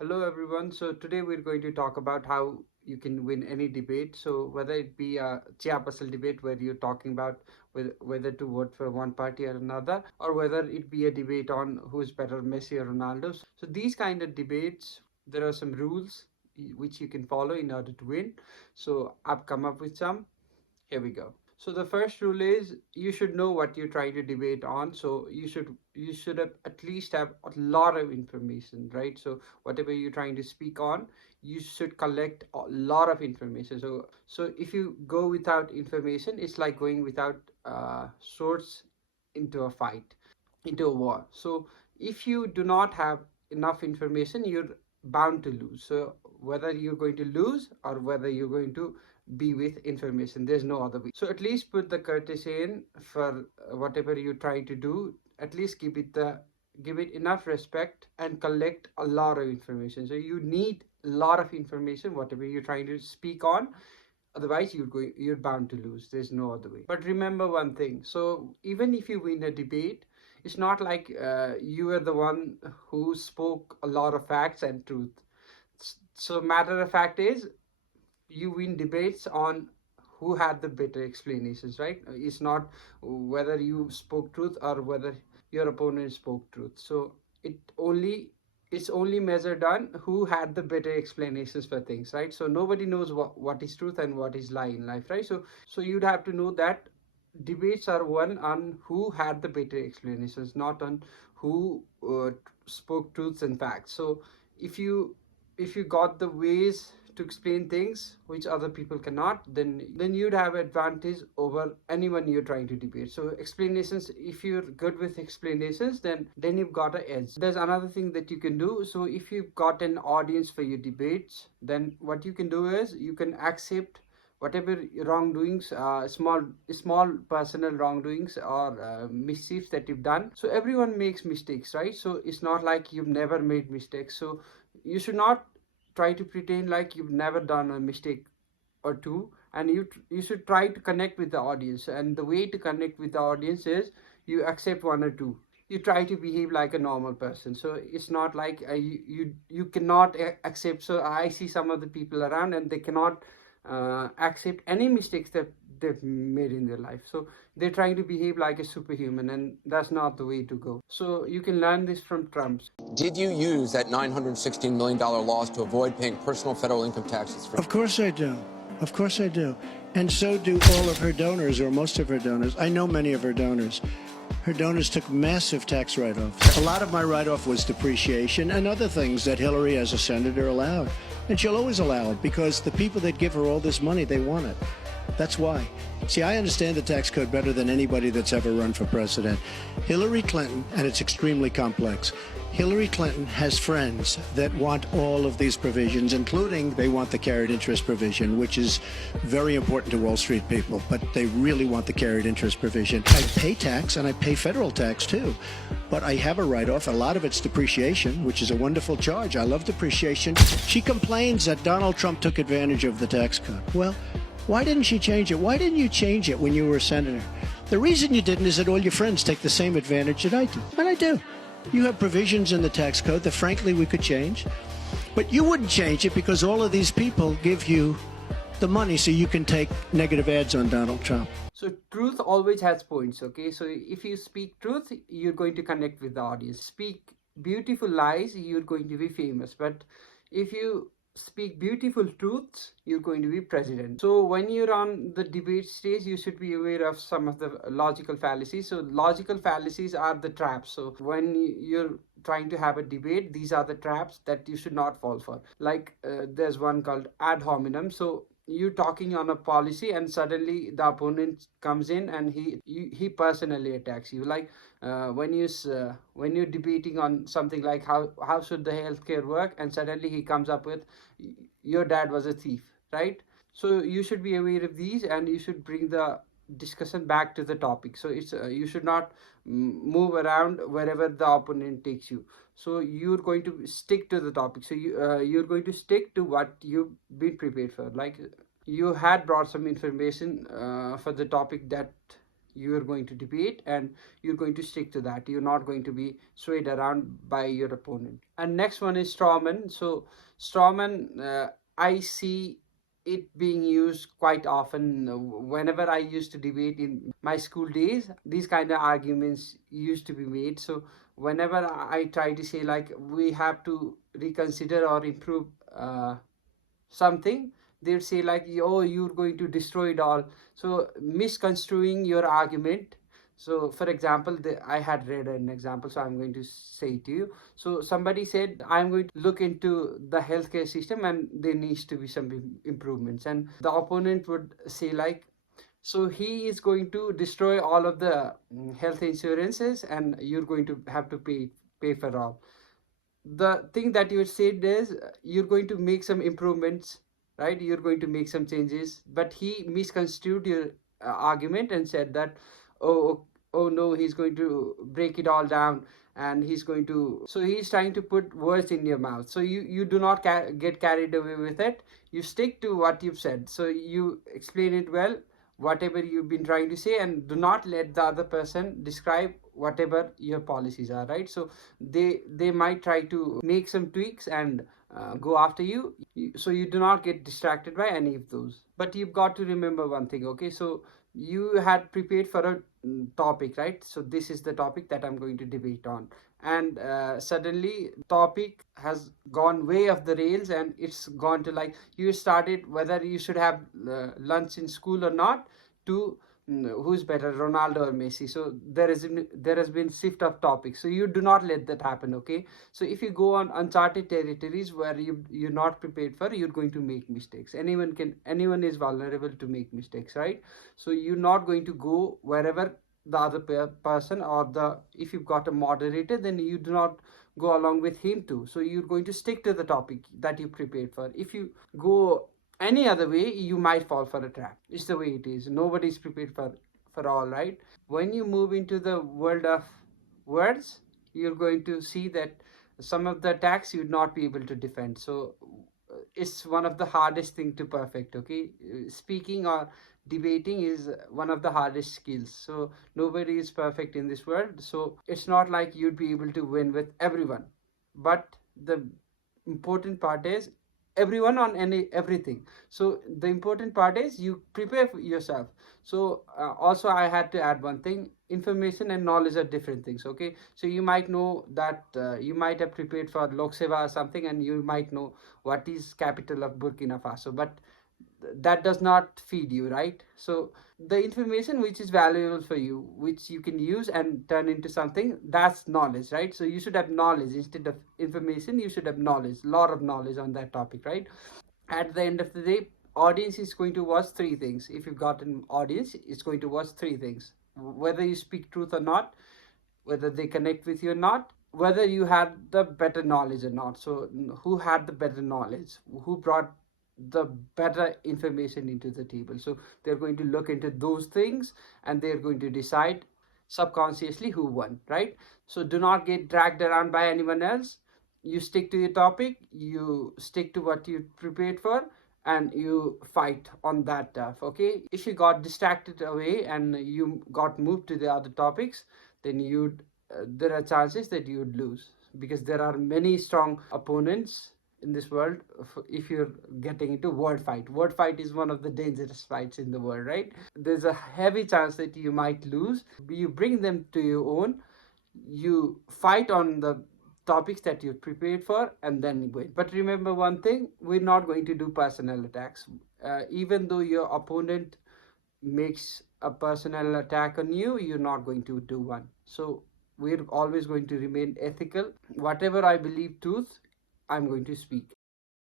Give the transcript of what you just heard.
Hello everyone. So today we're going to talk about how you can win any debate. So whether it be a chairperson debate where you're talking about whether to vote for one party or another, or whether it be a debate on who's better, Messi or Ronaldo. So these kind of debates, there are some rules which you can follow in order to win. So I've come up with some. Here we go. So the first rule is you should know what you're trying to debate on. So you should have at least have a lot of information, right? So whatever you're trying to speak on, you should collect a lot of information. So if you go without information, it's like going without swords into a fight, into a war. So if you do not have enough information, you're bound to lose. So whether you're going to lose or whether you're going to be with information, there's no other way. So at least put the courtesy in for whatever you're trying to do. At least give it enough respect and collect a lot of information. So you need a lot of information whatever you're trying to speak on. Otherwise you're bound to lose. There's no other way. But remember one thing, so even if you win a debate, it's not like you are the one who spoke a lot of facts and truth. So matter of fact is you win debates on who had the better explanations, right? It's not whether you spoke truth or whether your opponent spoke truth. So it only it's only measured on who had the better explanations for things, right? So nobody knows what is truth and what is lie in life, right? So you'd have to know that debates are won on who had the better explanations, not on who spoke truths and facts. So if you if you got the ways to explain things which other people cannot, then you'd have advantage over anyone you're trying to debate. So explanations, if you're good with explanations, then you've got an edge. There's another thing that you can do. So if you've got an audience for your debates, then what you can do is you can accept whatever wrongdoings, small personal wrongdoings or mischiefs that you've done. So everyone makes mistakes, right? So it's not like you've never made mistakes. So you should not try to pretend like you've never done a mistake or two, and you should try to connect with the audience. And the way to connect with the audience is you accept one or two. You try to behave like a normal person. So it's not like you cannot accept. So I see some of the people around and they cannot accept any mistakes that they've made in their life. So they're trying to behave like a superhuman, and that's not the way to go. So you can learn this from Trump. Did you use that $916 million loss to avoid paying personal federal income taxes? Of course I do. Of course I do. And so do all of her donors, or most of her donors. I know many of her donors. Her donors took massive tax write-offs. A lot of my write-off was depreciation and other things that Hillary, as a senator, allowed. And she'll always allow it because the people that give her all this money, they want it. That's why. See, I understand the tax code better than anybody that's ever run for president. Hillary Clinton, and it's extremely complex, Hillary Clinton has friends that want all of these provisions, including they want the carried interest provision, which is very important to Wall Street people, but they really want the carried interest provision. I pay tax, and I pay federal tax too, but I have a write-off. A lot of it's depreciation, which is a wonderful charge. I love depreciation. She complains that Donald Trump took advantage of the tax code. Well, why didn't she change it? Why didn't you change it when you were a senator? The reason you didn't is that all your friends take the same advantage that I do, and I do. You have provisions in the tax code that, frankly, we could change. But you wouldn't change it because all of these people give you the money so you can take negative ads on Donald Trump. So truth always has points, okay? So if you speak truth, you're going to connect with the audience. Speak beautiful lies, you're going to be famous. But if you speak beautiful truths, you're going to be president. So when you're on the debate stage, you should be aware of some of the logical fallacies. So logical fallacies are the traps. So when you're trying to have a debate, these are the traps that you should not fall for. Like there's one called ad hominem. So you're talking on a policy and suddenly the opponent comes in and he personally attacks you. Like when you're debating on something like how should the healthcare work, and suddenly he comes up with your dad was a thief, right? So you should be aware of these, and you should bring the discussion back to the topic. So it's you should not move around wherever the opponent takes you. So you're going to stick to the topic. So you're going to stick to what you've been prepared for. Like you had brought some information for the topic that you are going to debate, and you're going to stick to that. You're not going to be swayed around by your opponent. And next one is strawman. So strawman, I see it being used quite often. Whenever I used to debate in my school days, these kind of arguments used to be made. So whenever I try to say like we have to reconsider or improve something, they'd say like, oh, you're going to destroy it all, so misconstruing your argument. So for example, I had read an example, so I'm going to say it to you. So somebody said, I'm going to look into the healthcare system and there needs to be some improvements, and the opponent would say like, so he is going to destroy all of the health insurances and you're going to have to pay for all. The thing that you said is you're going to make some improvements, right? You're going to make some changes, but he misconstrued your argument and said that, oh, oh no, he's going to break it all down, and he's going to, so he's trying to put words in your mouth. So you do not get carried away with it. You stick to what you've said, so you explain it well, whatever you've been trying to say, and do not let the other person describe whatever your policies are, right? So they might try to make some tweaks and go after you, so you do not get distracted by any of those. But you've got to remember one thing, okay? So you had prepared for a topic, right? So this is the topic that I'm going to debate on, and suddenly topic has gone way off the rails, and it's gone to like, you started whether you should have lunch in school or not, to who's better, Ronaldo or Messi. So there has been shift of topics. So you do not let that happen, okay? So if you go on uncharted territories where you're not prepared for, you're going to make mistakes. Anyone is vulnerable to make mistakes, right? So you're not going to go wherever the other person, or the, if you've got a moderator, then you do not go along with him too. So you're going to stick to the topic that you prepared for. If you go any other way, you might fall for a trap. It's the way it is. Nobody's prepared for all, right? When you move into the world of words, you're going to see that some of the attacks you'd not be able to defend. So it's one of the hardest thing to perfect, okay? Speaking or debating is one of the hardest skills. So nobody is perfect in this world, so it's not like you'd be able to win with everyone. But the important part is everyone on everything. So the important part is you prepare yourself. So also I had to add one thing: information and knowledge are different things, okay? So you might know that you might have prepared for Lok Seva or something, and you might know what is capital of Burkina Faso, but that does not feed you, right? So the information which is valuable for you, which you can use and turn into something, that's knowledge, right? So you should have knowledge instead of information. You should have knowledge, lot of knowledge on that topic, right? At the end of the day, audience is going to watch three things. If you've got an audience, it's going to watch three things: whether you speak truth or not, whether they connect with you or not, whether you had the better knowledge or not. So who had the better knowledge, who brought the better information into the table. So they're going to look into those things, and they're going to decide subconsciously who won, right? So do not get dragged around by anyone else. You stick to your topic, you stick to what you prepared for, and you fight on that turf, okay? If you got distracted away and you got moved to the other topics, then you'd there are chances that you would lose, because there are many strong opponents in this world. If you're getting into word fight is one of the dangerous fights in the world, right? There's a heavy chance that you might lose. You bring them to your own, you fight on the topics that you've prepared for, and then win. But remember one thing: we're not going to do personal attacks. Even though your opponent makes a personal attack on you, you're not going to do one. So we're always going to remain ethical. Whatever I believe truth, I'm going to speak.